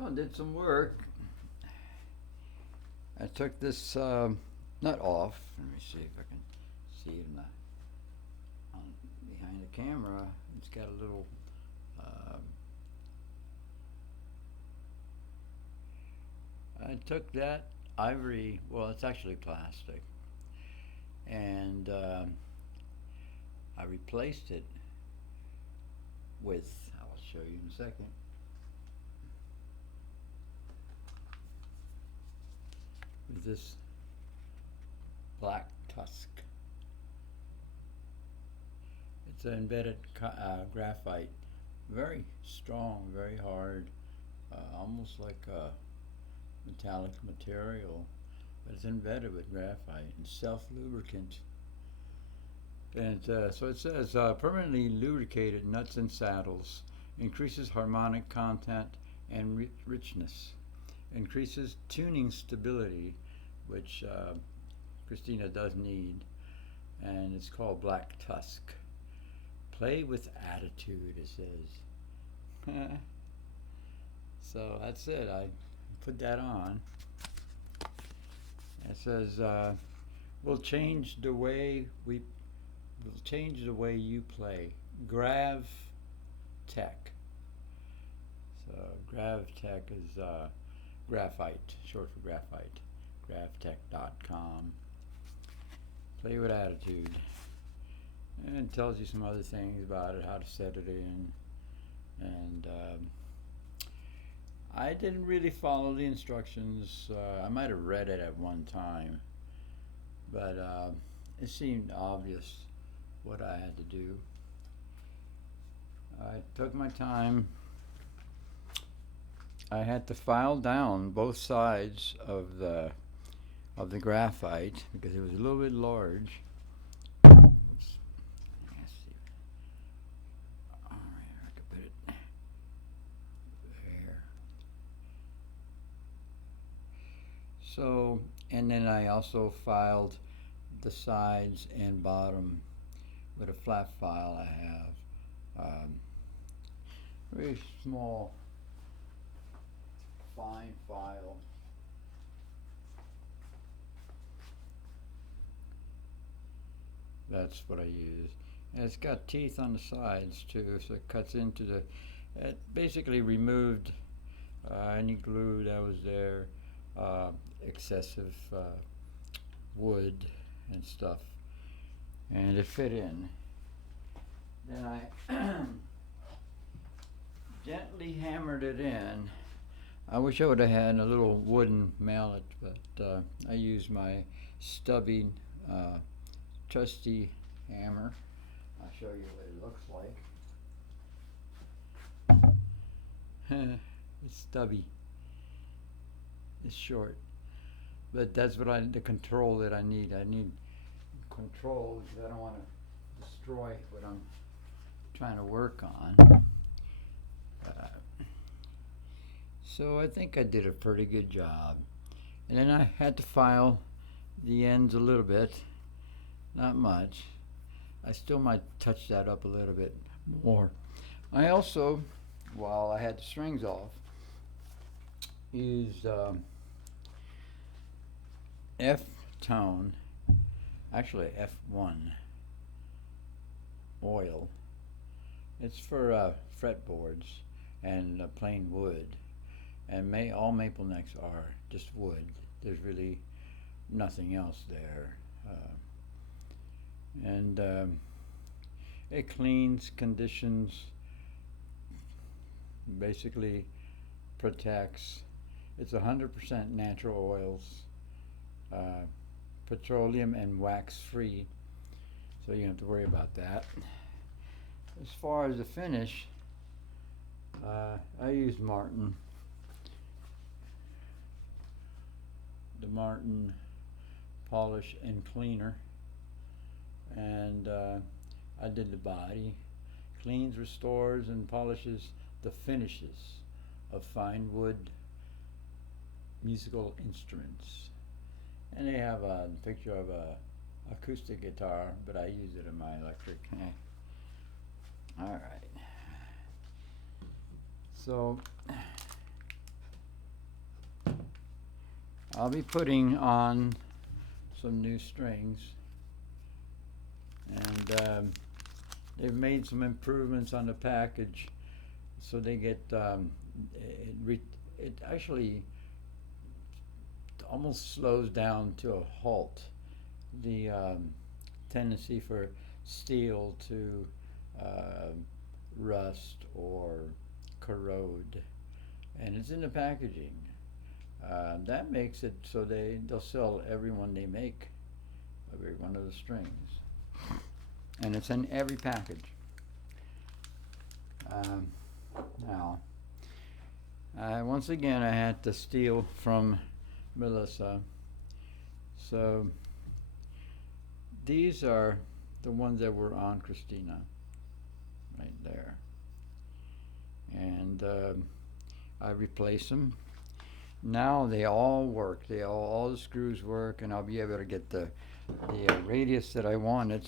Well, did some work. I took this nut off. Let me see if I can see it on behind the camera. It's got a little. I took that ivory. Well, it's actually plastic, and I replaced it with. I'll show you in a second. With this black tusk. It's an embedded graphite, very strong, very hard, almost like a metallic material, but it's embedded with graphite and self-lubricant. And so it says permanently lubricated nuts and saddles, increases harmonic content and richness, increases tuning stability, which Cristina does need, and it's called Black Tusk. Play with attitude, it says. So that's it. I put that on. It says we'll change the way you play. Grav Tech. So Grav Tech is graphite, short for graphite. Gravtech.com. Play with attitude. And it tells you some other things about it, how to set it in. And I didn't really follow the instructions. I might have read it at one time, but it seemed obvious what I had to do. I took my time. I had to file down both sides of the graphite because it was a little bit large. Oops. Let's see. All right, I could put it there. So, and then I also filed the sides and bottom with a flat file I have. Very small, fine file. That's what I use. And it's got teeth on the sides too, so it cuts into the. It basically removed any glue that was there, excessive wood and stuff, and it fit in. Then I gently hammered it in. I wish I would have had a little wooden mallet, but I used my stubby, trusty hammer. I'll show you what it looks like. It's stubby. It's short, but that's what the control that I need. I need control because I don't want to destroy what I'm trying to work on. So I think I did a pretty good job. And then I had to file the ends a little bit, not much. I still might touch that up a little bit more. I also, while I had the strings off, used F-tone, actually F1 oil. It's for fretboards and plain wood. And all maple necks are just wood. There's really nothing else there. And it cleans, conditions, basically protects. It's 100% natural oils, petroleum and wax free, so you don't have to worry about that. As far as the finish, I used Martin. The Martin polish and cleaner, and I did the body. Cleans, restores, and polishes the finishes of fine wood musical instruments. And they have a picture of a acoustic guitar, but I use it in my electric. All right. So I'll be putting on some new strings, and they've made some improvements on the package, so they get it actually almost slows down to a halt the tendency for steel to rust or corrode, and it's in the packaging. That makes it so they'll sell every one they make, every one of the strings, and it's in every package. Now, once again, I had to steal from Melisa. So these are the ones that were on Cristina, right there, and I replaced them. Now they all work. All the screws work, and I'll be able to get the radius that I wanted,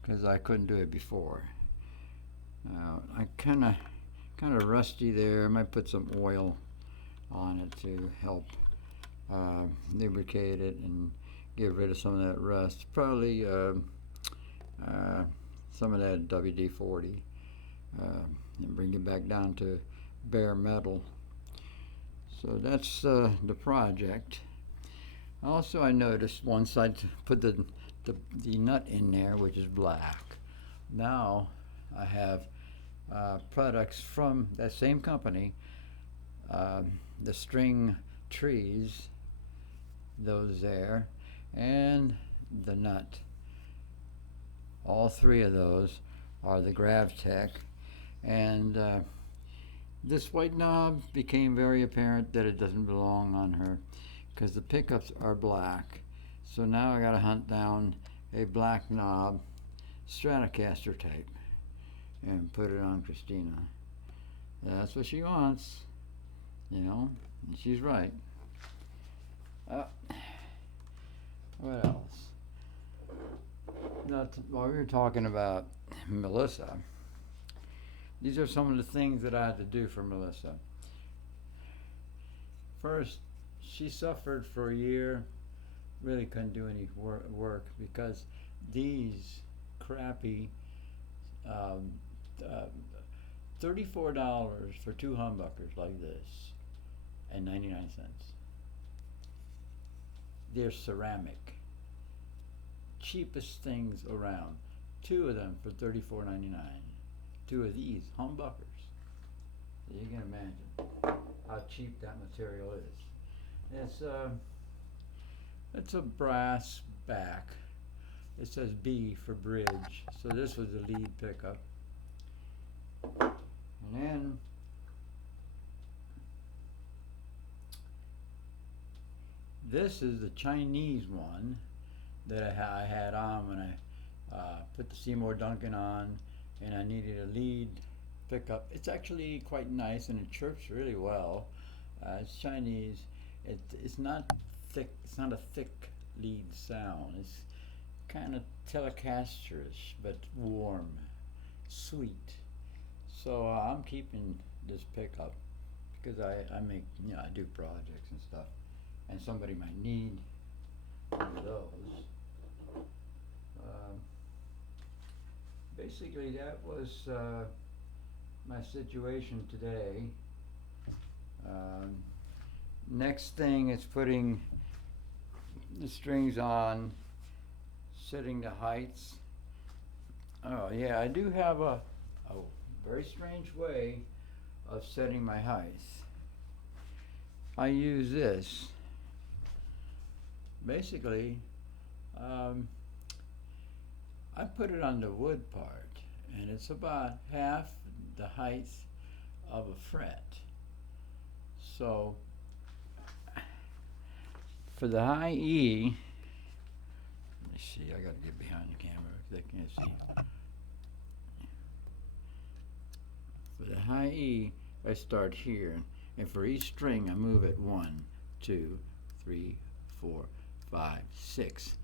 because I couldn't do it before. I kind of rusty there. I might put some oil on it to help lubricate it and get rid of some of that rust. Probably some of that WD-40, and bring it back down to bare metal. So that's the project. Also, I noticed once I put the nut in there, which is black. Now I have products from that same company, the string trees, those there, and the nut. All three of those are the GravTech, and this white knob became very apparent that it doesn't belong on her, because the pickups are black. So now I got to hunt down a black knob, Stratocaster type, and put it on Cristina. That's what she wants, and she's right. What else? Now, while we were talking about Melisa, these are some of the things that I had to do for Melisa. First, she suffered for a year, really couldn't do any work because these crappy $34 for two humbuckers like this, and 99 cents. They're ceramic, cheapest things around. Two of them for $34.99. Two of these humbuckers. You can imagine how cheap that material is. It's a brass back. It says B for bridge. So this was the lead pickup. And then this is the Chinese one that I had on when I put the Seymour Duncan on, and I needed a lead pickup. It's actually quite nice and it chirps really well. It's Chinese. It's not thick. It's not a thick lead sound. It's kind of Telecasterish, but warm, sweet. So I'm keeping this pickup because I make, I do projects and stuff, and somebody might need one of those. Basically, that was my situation today. Next thing is putting the strings on, setting the heights. Oh yeah, I do have a very strange way of setting my heights. I use this. Basically, I put it on the wood part, and it's about half the height of a fret. So for the high E, let me see, I gotta get behind the camera if they can't see. For the high E, I start here, and for each string I move it 1, 2, 3, 4, 5, 6.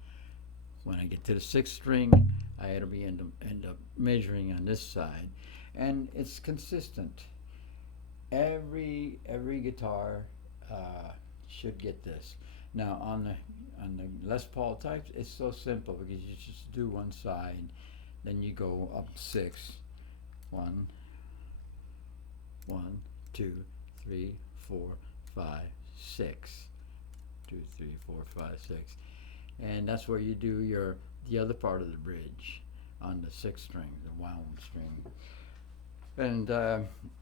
When I get to the 6th string, I end up measuring on this side, and it's consistent. Every guitar should get this. Now on the Les Paul types, it's so simple because you just do one side, then you go up six. One, one, two, three, four, five, six. 2, 3, 4, 5, 6, and that's where you do the other part of the bridge on the sixth string, the wound string. And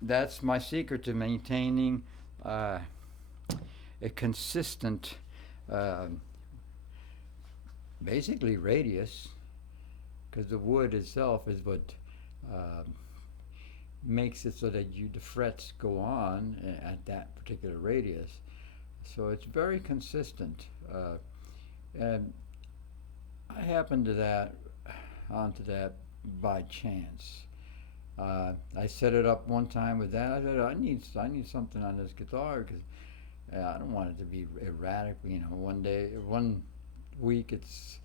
that's my secret to maintaining a consistent, basically radius, because the wood itself is what makes it so that the frets go on at that particular radius. So it's very consistent, and I happened onto that by chance. I set it up one time with that. I said I need something on this guitar because I don't want it to be erratic. One week it's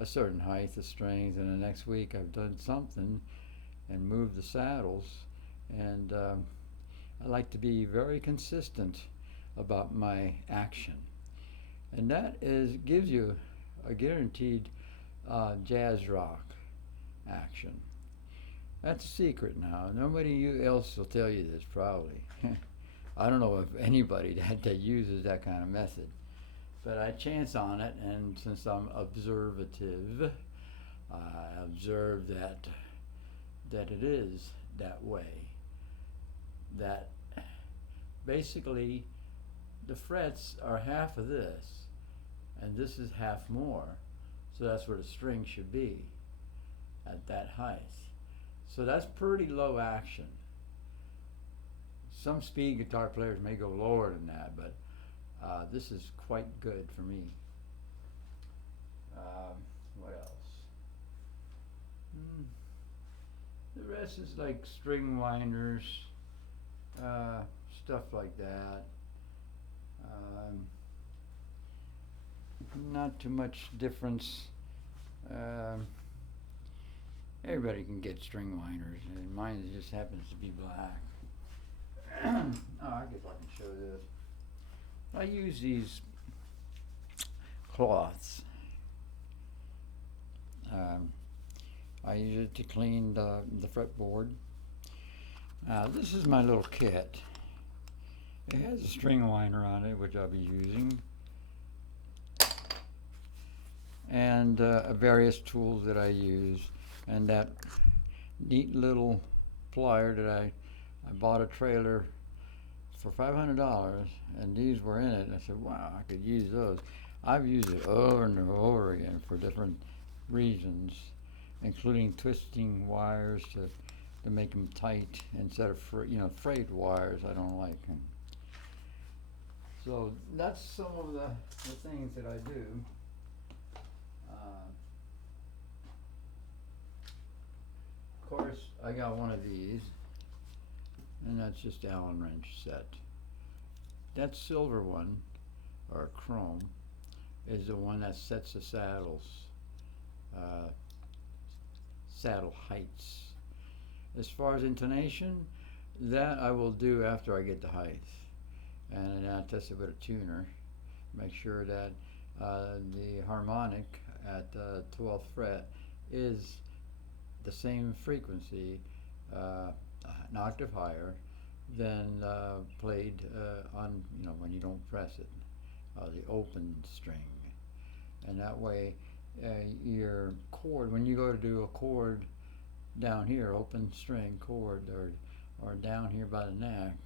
a certain height of strings, and the next week I've done something and moved the saddles, and I like to be very consistent about my action, and that gives you a guaranteed jazz rock action. That's a secret now. Nobody else will tell you this probably. I don't know of anybody that uses that kind of method, but I chance on it, and since I'm observative, I observe that it is that way. That basically the frets are half of this, and this is half more, so that's where the string should be, at that height. So that's pretty low action. Some speed guitar players may go lower than that, but this is quite good for me. What else? The rest is like string winders, stuff like that. Not too much difference. Everybody can get string winders, and mine just happens to be black. I guess I can show this. I use these cloths. I use it to clean the fretboard. This is my little kit. It has a string winder on it, which I'll be using, and various tools that I use, and that neat little plier that I bought a trailer for $500, and these were in it, and I said, wow, I could use those. I've used it over and over again for different reasons, including twisting wires to make them tight instead of frayed wires. I don't like them. So that's some of the things that I do. Of course, I got one of these, and that's just Allen wrench set. That silver one, or chrome, is the one that sets the saddles, saddle heights. As far as intonation, that I will do after I get the height, and then I'll test it with a tuner, make sure that the harmonic at the 12th fret is the same frequency, an octave higher than played on, when you don't press it, the open string. And that way your chord, when you go to do a chord down here, open string chord, or down here by the neck,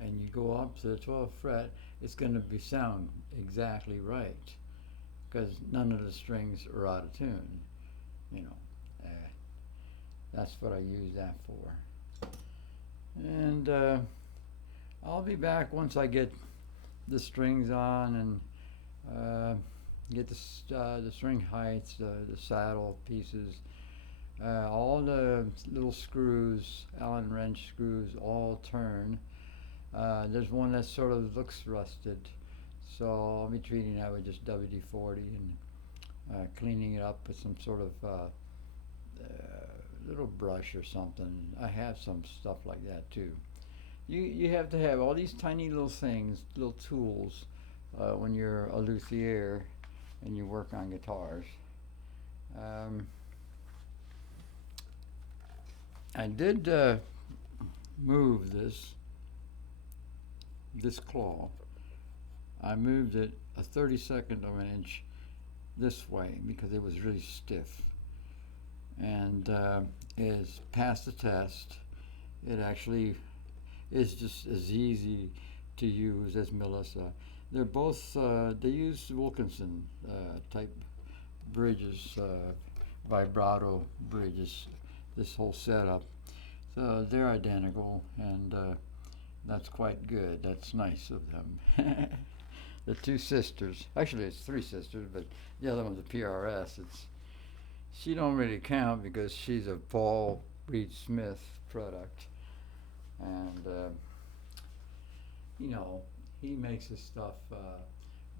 and you go up to the 12th fret, it's going to sound exactly right, because none of the strings are out of tune. That's what I use that for. And I'll be back once I get the strings on and get the string heights, the saddle pieces, all the little screws, Allen wrench screws, all turn. There's one that sort of looks rusted, so I'll be treating that with just WD-40 and cleaning it up with some sort of little brush or something. I have some stuff like that too. You have to have all these tiny little things, little tools, when you're a luthier and you work on guitars. Um, I did move this claw. I moved it a 32nd of an inch this way because it was really stiff, and it's passed the test. It actually is just as easy to use as Melisa. They're both they use Wilkinson type bridges, vibrato bridges. This whole setup, so they're identical, and that's quite good. That's nice of them. The two sisters, actually it's three sisters, but the other one's a PRS. She don't really count because she's a Paul Reed Smith product, and you know, he makes his stuff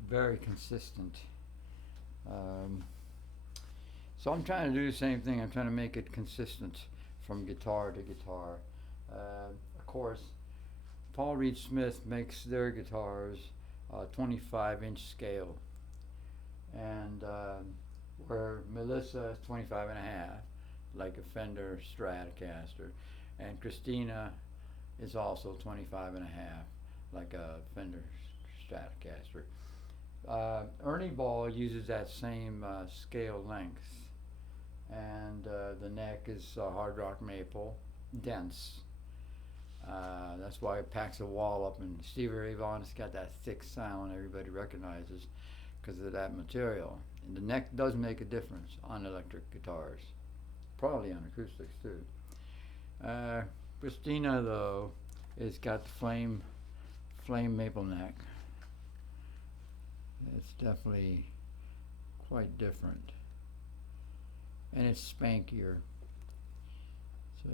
very consistent. Um, so I'm trying to do the same thing. I'm trying to make it consistent from guitar to guitar. Of course, Paul Reed Smith makes their guitars 25-inch scale, and where Melisa is 25 and a half, like a Fender Stratocaster, and Cristina is also 25 and a half, like a Fender Stratocaster. Ernie Ball uses that same scale length, and the neck is hard rock maple, dense. That's why it packs a wall up, and Stevie Ray Vaughan's got that thick sound everybody recognizes because of that material. And the neck does make a difference on electric guitars, probably on acoustics too. Christina though has got the flame maple neck. It's definitely quite different, and it's spankier. So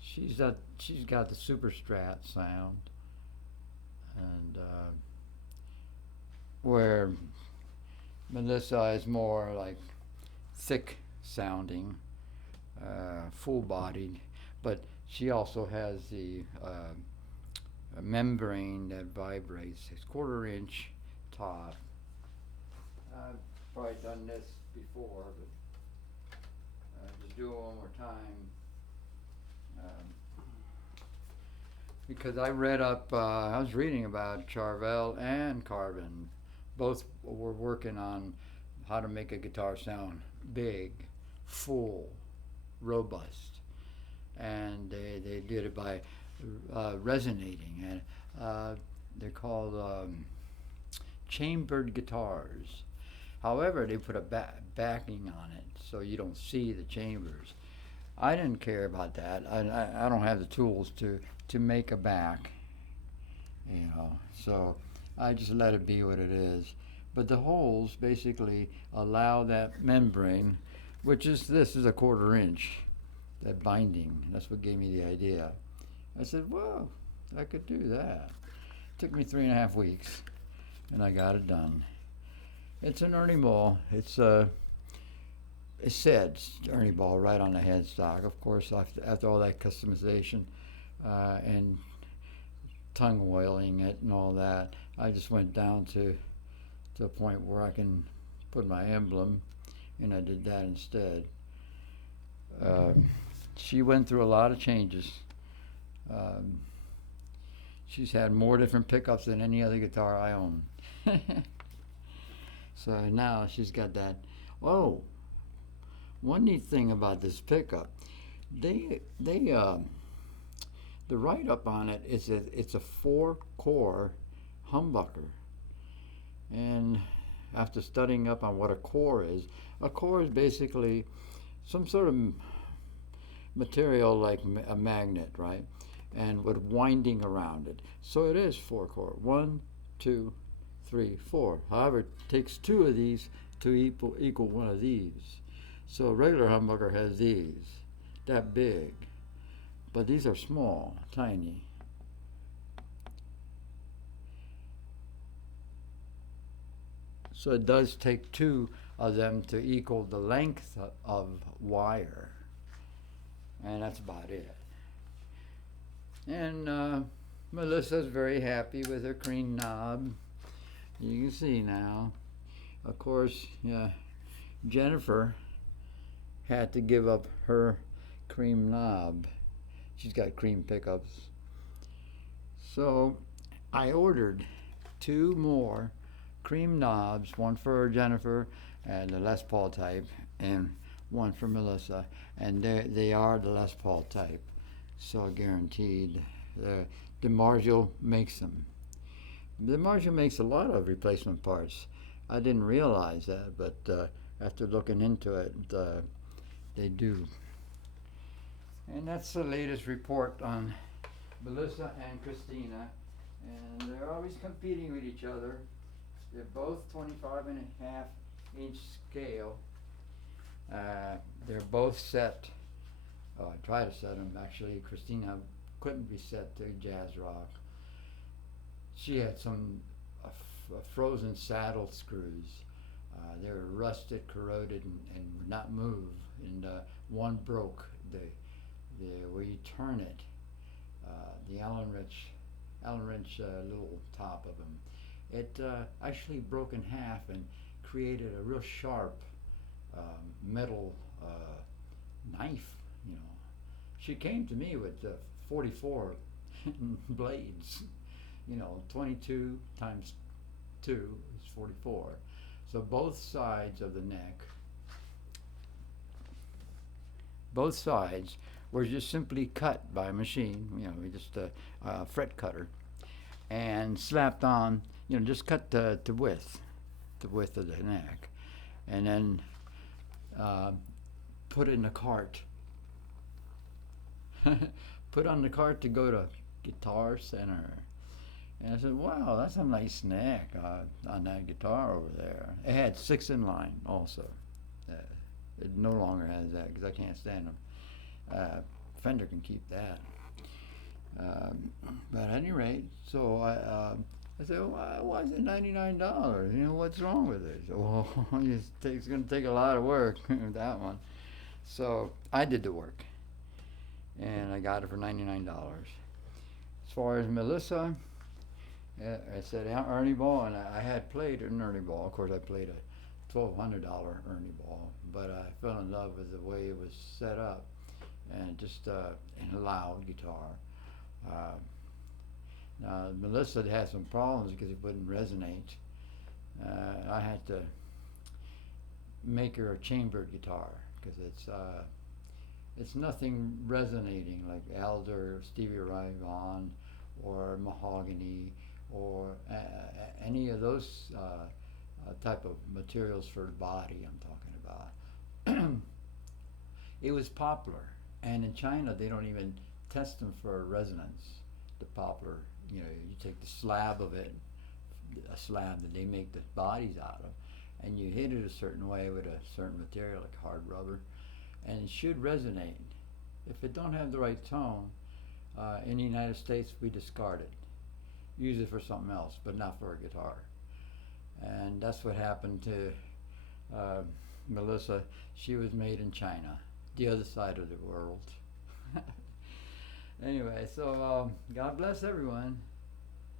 she's got the super strat sound, and where Melisa is more like thick sounding, full bodied, but she also has the a membrane that vibrates. It's 1/4 inch top. I've probably done this before, but just do it one more time. Because I read up, I was reading about Charvel and Carbon. Both were working on how to make a guitar sound big, full, robust. And they did it by resonating. And they're called chambered guitars. However, they put a backing on it so you don't see the chambers. I didn't care about that. I don't have the tools to make a back, you know, so I just let it be what it is. But the holes basically allow that membrane, which is, this is a 1/4 inch, that binding. That's what gave me the idea. I said, whoa, I could do that. It took me 3.5 weeks, and I got it done. It's an Ernie Ball. It said Ernie Ball right on the headstock. Of course, after all that customization and tongue oiling it and all that, I just went down to a point where I can put my emblem, and I did that instead. She went through a lot of changes. She's had more different pickups than any other guitar I own. So now she's got that. Oh, one neat thing about this pickup, the write-up on it is that it's a 4-core humbucker. And after studying up on what a core is basically some sort of material like a magnet, right? And with winding around it. So it is 4-core. 1, 2, 3, 4. However, it takes 2 of these to equal one of these. So a regular humbucker has these, that big, but these are small, tiny. So it does take 2 of them to equal the length of wire, and that's about it. And Melissa's very happy with her cream knob. You can see now. Of course, Jennifer had to give up her cream knob. She's got cream pickups. So I ordered 2 more cream knobs, one for Jennifer and the Les Paul type, and one for Melissa. And they are the Les Paul type, so guaranteed. The Marshall makes them. The Marshall makes a lot of replacement parts. I didn't realize that, but after looking into it, they do. And that's the latest report on Melissa and Cristina. And they're always competing with each other. They're both 25.5-inch scale. They're both set. I try to set them. Actually, Cristina couldn't be set to jazz rock. She had some frozen saddle screws. They were rusted, corroded, and would not move. And one broke. Where you turn it, the Allen wrench little top of them. It actually broke in half and created a real sharp metal knife. She came to me with 44 blades. 22 times 2 is 44. So both sides of the neck, both sides were just simply cut by a machine, just a fret cutter, and slapped on, just cut the width of the neck, and then put in the cart. Put on the cart to go to Guitar Center. And I said, wow, that's a nice neck on that guitar over there. It had 6 in line also. It no longer has that because I can't stand them. Fender can keep that. But at any rate, so I said, why is it $99? What's wrong with it? So, it's going to take a lot of work with that one. So I did the work, and I got it for $99. As far as Melissa, I said Ernie Ball, and I had played an Ernie Ball. Of course, I played a $1,200 Ernie Ball, but I fell in love with the way it was set up, and just in a loud guitar. Now Melissa had some problems because it wouldn't resonate. I had to make her a chambered guitar because it's nothing resonating like Elder, Stevie Ray Vaughan, or mahogany, or any of those type of materials for the body I'm talking about. It was poplar, and in China they don't even test them for resonance. The poplar, you take the slab of it, a slab that they make the bodies out of, and you hit it a certain way with a certain material like hard rubber, and it should resonate. If it don't have the right tone, in the United States we discard it, use it for something else, but not for a guitar. And that's what happened to Melissa. She was made in China, the other side of the world. Anyway, so God bless everyone.